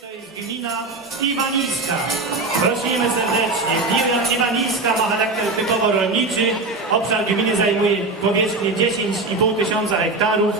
To jest gmina Iwaniska. Prosimy serdecznie. Gmina Iwaniska ma charakter typowo rolniczy. Obszar gminy zajmuje powierzchnię 10,5 tysiąca hektarów,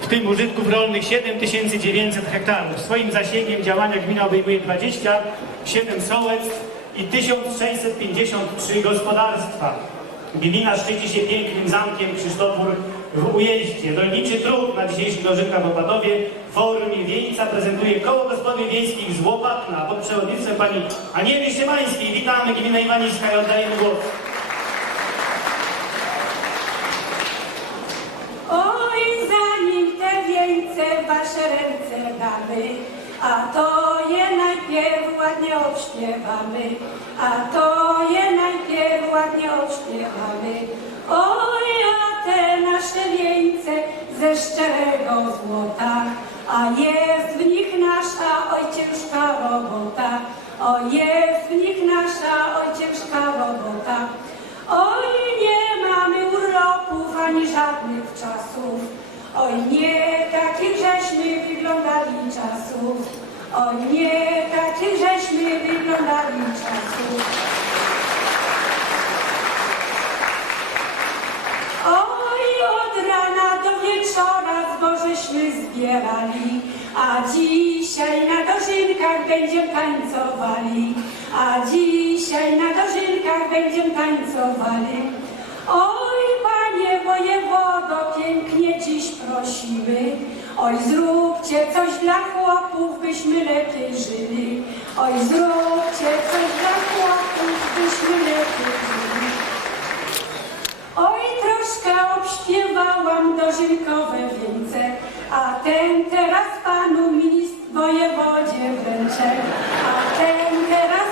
w tym użytków rolnych 7900 hektarów. Swoim zasięgiem działania gmina obejmuje 27 sołectw i 1653 gospodarstwa. Gmina szczyci się pięknym zamkiem Krzysztofur w Ujeździe. Rolniczy trud na dzisiejszych dożynkach w Opadowie w formie wieńca prezentuje Koło Gospodyń Wiejskich z Łopatna pod przewodnictwem pani Anieli Szymańskiej. Witamy gminę Iwaniska i oddajemy głos. Oj, zanim te wieńce wasze ręce damy, a to je najpierw ładnie odśpiewamy, a to je najpierw ładnie odśpiewamy. Oj, a Oj, nie takich żeśmy wyglądali czasów. Oj, od rana do wieczora zbożeśmy zbierali, a dzisiaj na dożynkach będziemy tańcowali, a dzisiaj na dożynkach będziemy tańcowali. Oj, panie wojewodo, pięknie dziś prosimy, oj, zróbcie coś dla chłopów, byśmy lepiej żyli. Oj, zróbcie coś dla chłopów, byśmy lepiej żyli. Oj, troszkę obśpiewałam dożynkowe wieńce, a ten teraz panu ministr wojewodzie wręczę, a ten teraz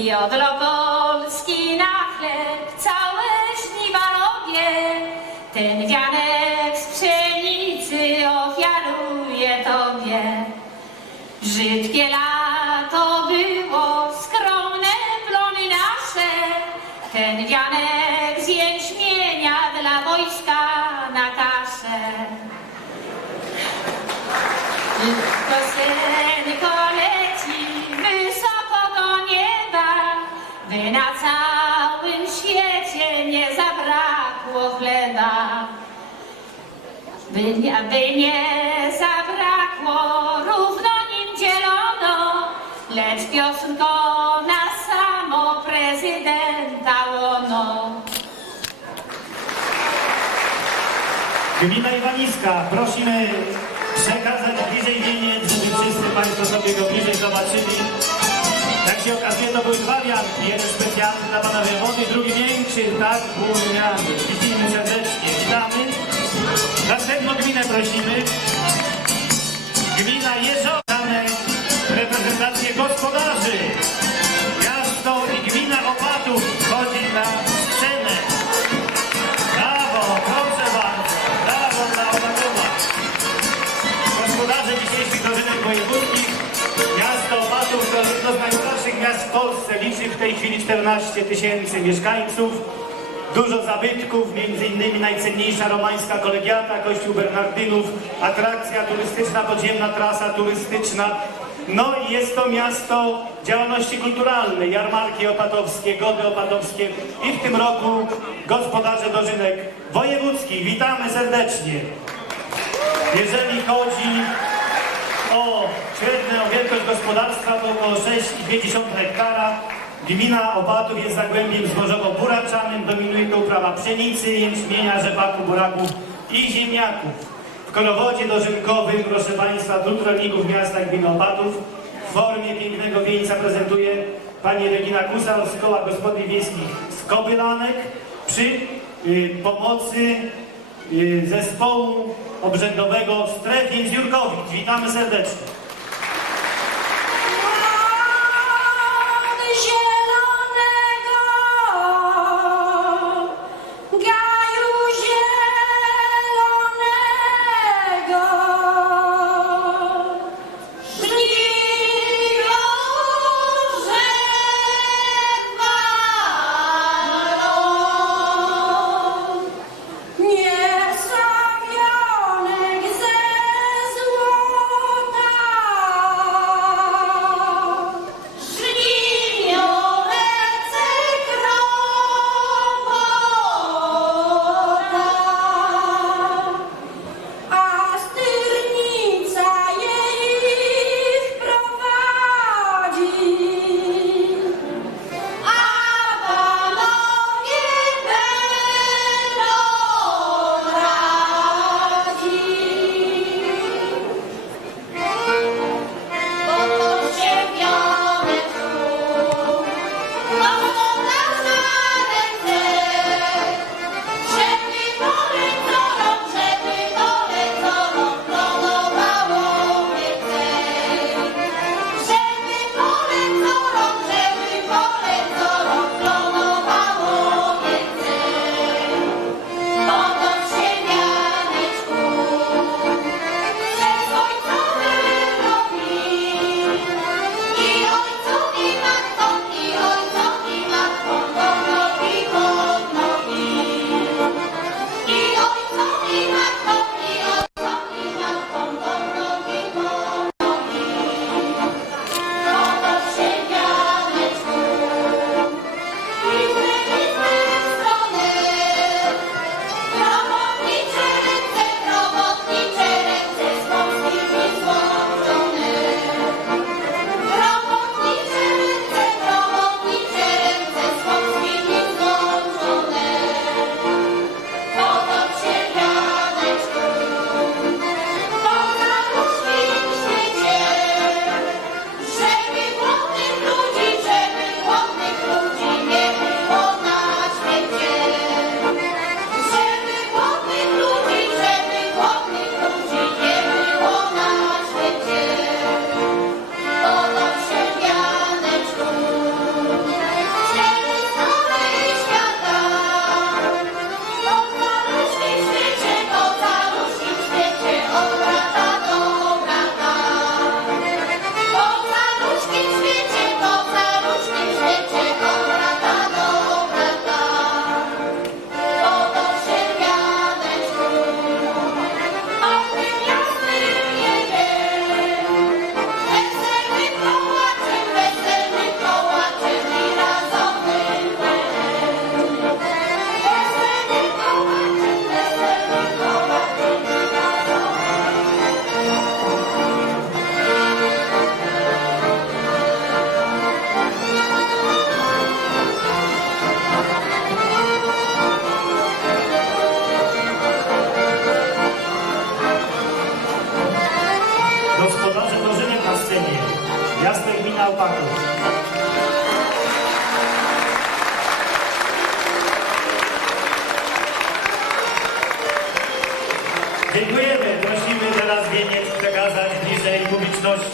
Jodlo Polski na chleb, całe żniwa robię, ten wianek z pszenicy ofiaruje Tobie. Brzydkie lato było, skromne plony nasze, ten wianek By nie, by nie zabrakło, równo nim dzielono, lecz piosenko na samo prezydenta łono. Gmina Iwaniska, prosimy przekazać bliżej wieniec, żeby wszyscy Państwo sobie go bliżej zobaczyli. Jak się okazuje, to były dwa wianki. Jeden specjalny dla Pana Wojewody, drugi większy, tak, półmiany. Widzimy serdecznie, witamy. Następną gminę prosimy. Gmina Jeżowane, reprezentację gospodarzy. Miasto i gmina Opatów wchodzi na scenę. Brawo, proszę bardzo. Brawo dla Opatowa. Gospodarze dzisiejszych dożynek wojewódzkich. Miasto Opatów to jedno z najstarszych miast w Polsce. Liczy w tej chwili 14 tysięcy mieszkańców. Dużo zabytków, między innymi najcenniejsza romańska kolegiata, kościół Bernardynów, atrakcja turystyczna, podziemna trasa turystyczna. No i jest to miasto działalności kulturalnej, jarmarki opatowskie, gody opatowskie i w tym roku gospodarze dożynek wojewódzkich. Witamy serdecznie. Jeżeli chodzi o średnią wielkość gospodarstwa, to około 6,2 hektara. Gmina Opatów jest zagłębiem zbożowo-buraczanym, dominuje to uprawa pszenicy, jęczmienia, rzepaku, buraków i ziemniaków. W korowodzie dożynkowym, proszę Państwa, trud rolników miasta gminy Opatów w formie pięknego wieńca prezentuje Pani Regina Kusal z Koła Gospodyń Wiejskich z Kobylanek przy y, pomocy y, zespołu obrzędowego stref Jurkowic. Witamy serdecznie.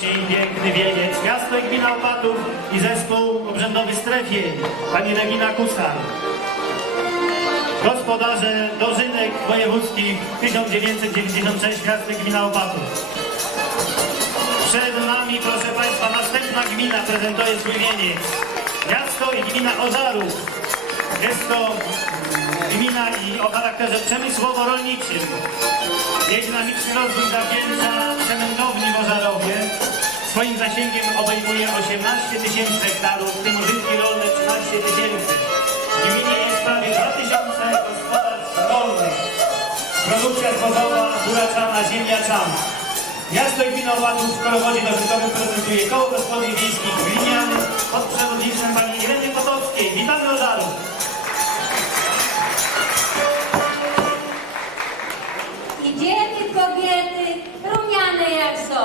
gości piękny wieniec, miasto i gmina Opatów i zespół obrzędowy Strefień, pani Regina Kusar. Gospodarze dożynek wojewódzkich 1996 miasto i gmina Opatów. Przed nami, proszę Państwa, następna gmina prezentuje swój wieniec. Miasto i gmina ozarów Jest to gmina i o charakterze przemysłowo-rolniczym jej dynamiczny rozwój zawdzięcza cementowni w Ożarowie. Swoim zasięgiem obejmuje 18 tysięcy hektarów, w tym rynki rolne 13 tysięcy. W gminie jest prawie 2000 gospodarstw rolnych. Produkcja zbożowa, buraczana, ziemniaczana. Miasto i gmina Owadów w Korowodzie do Żytomu prezentuje koło gospodyń wiejskich Glinian pod przewodnictwem pani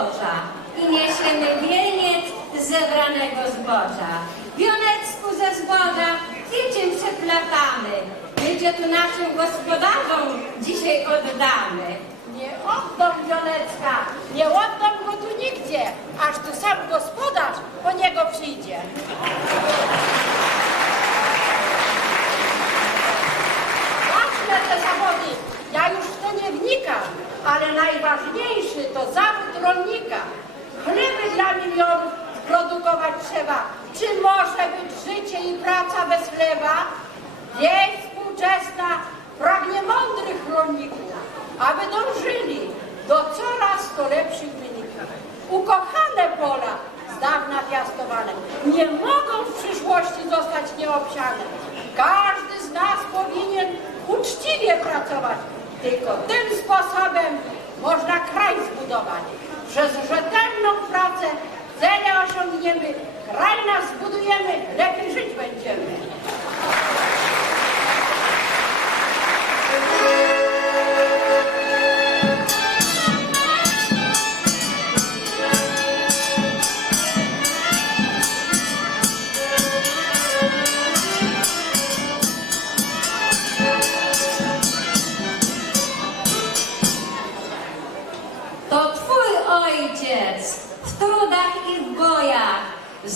zbocza i niesiemy wieniec zebranego zbocza. Wionecku ze zboża kwiecień przeplatamy. Będzie tu naszym gospodarzom dzisiaj oddamy. Nie oddam wionecka, nie oddam go tu nigdzie, aż tu sam gospodarz po niego przyjdzie. Te ja już w to nie wnikam ale najważniejszy to zawód rolnika. Chleby dla milionów produkować trzeba. Czy może być życie i praca bez chleba? Wieś współczesna pragnie mądrych rolników, aby dążyli do coraz to lepszych wyników. Ukochane pola, z dawna piastowane, nie mogą w przyszłości zostać nieobsiane. Każdy z nas powinien uczciwie pracować. Tylko tym sposobem można kraj zbudować. Przez rzetelną pracę cele osiągniemy, kraj nas zbudujemy, lepiej żyć będziemy.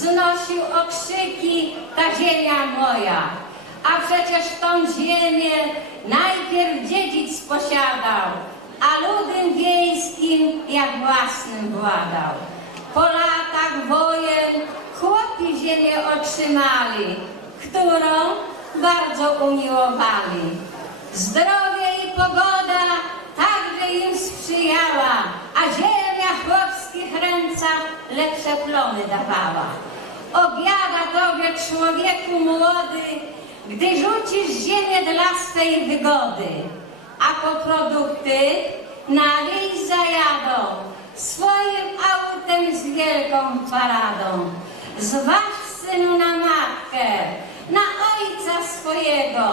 Znosił okrzyki ta ziemia moja. A przecież tą ziemię najpierw dziedzic posiadał, a ludem wiejskim jak własnym władał. Po latach wojen chłopi ziemię otrzymali, którą bardzo umiłowali. Zdrowie i pogoda także im sprzyjała, a ziemia chłopskich ręcach lepsze plony dawała. Obiada tobie człowieku młody, gdy rzucisz ziemię dla swej wygody, a po produkty na wieś zajadą swoim autem z wielką paradą. Zważ synu na matkę, na ojca swojego,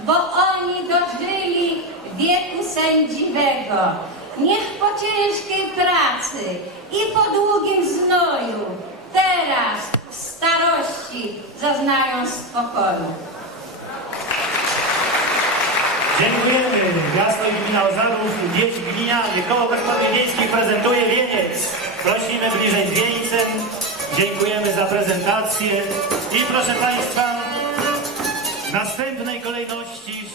bo oni dożyli wieku sędziwego. Niech po ciężkiej pracy i po długim znoju teraz starości zaznają spokoju. Dziękujemy. Miasto i Gmina Ożarów, Wieś Gliniany. Koło Gospodyń Wiejskich prezentuje wieniec. Prosimy bliżej z wieńcem. Dziękujemy za prezentację. I proszę Państwa, w następnej kolejności